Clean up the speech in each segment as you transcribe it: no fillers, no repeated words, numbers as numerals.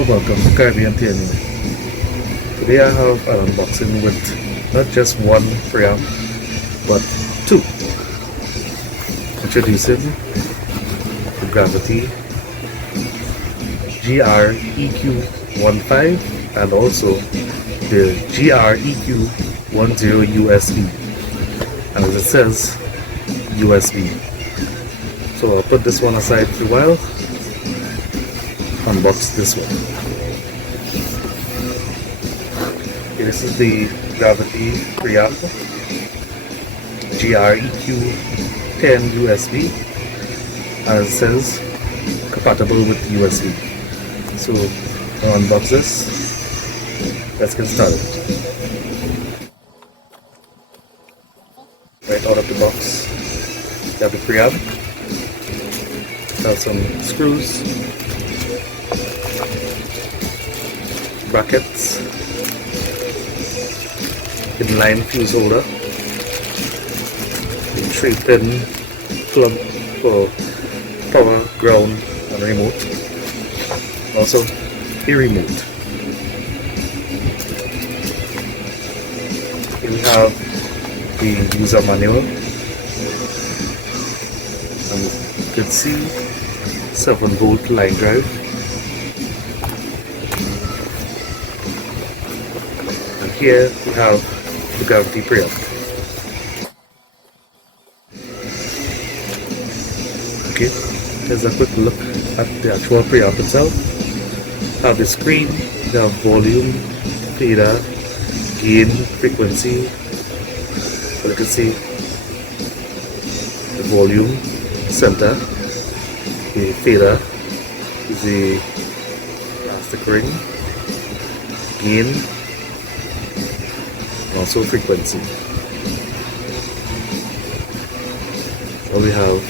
all, welcome to Caribbean TNU. Today I have an unboxing with not just one preamp, but two. Introducing the Gravity GR-EQ15 and also the GR-EQ10 USB. And as it says, USB. So I'll put this one aside for a while. Unbox this one. Okay, this is the Gravity Preamp GR-EQ10 USB, and it says compatible with USB. So I'll unbox this. Let's get started. Right out of the box, you have the preamp. Have some screws, brackets, inline fuse holder, 3-pin plug for power, ground and remote, also a remote. Here we have the user manual, and you can see 7-volt line drive. And here we have the Gravity Preamp. Okay, here's a quick look at the actual preamp itself. Have the screen, you have volume, fader, gain, frequency. So you can see the volume, center, the fader is the plastic ring, gain, and also frequency. So we have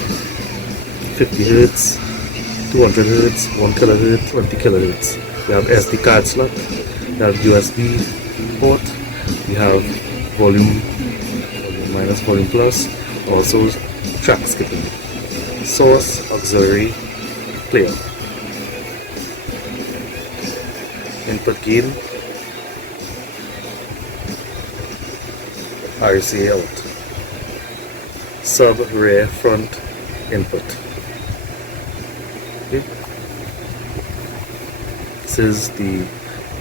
50 Hz, 200 Hz, 1 kHz, 20 kHz. We have SD card slot, we have USB port, we have volume minus, volume plus, also track skipping, source, auxiliary, player, input gain, RCA out, sub, rear, front, input. Okay. This is the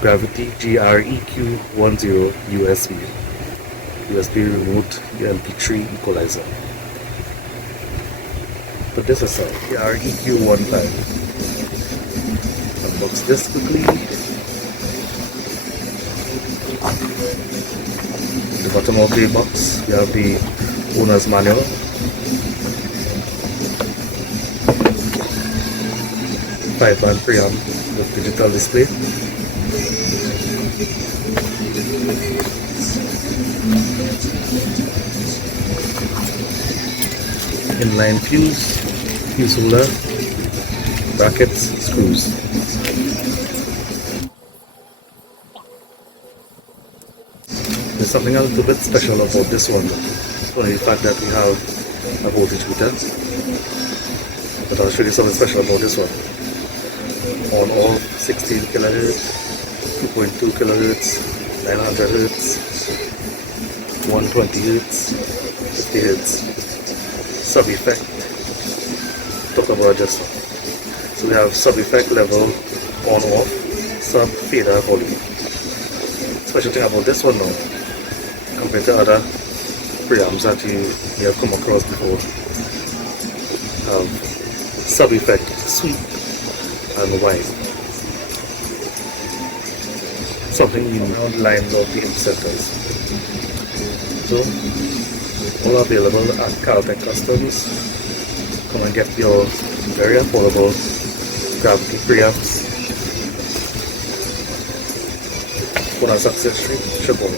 Gravity GR-EQ10 USB remote, the MP3 equalizer. Put this aside, the GR-EQ15. Unbox this quickly. At the bottom of the box, you have the owner's manual. Five-band preamp with digital display. Inline fuse holder, brackets, screws. There's something a little bit special about this one, only the fact that we have a voltage meter. But I'll show you something special about this one. On all 16 kHz, 2.2 kHz, 900 Hz, 120 Hz, 50 Hz. Sub effect, talk about just now. So we have sub effect level, on off, sub, fader, volume. Special thing about this one now, compared to other preamps that you have come across before, sub effect, sweep and wide. Something new now lines of the centers. So all available at Kaltech Customs. Come and get your very affordable Gravity preamps. For our success rate, triple.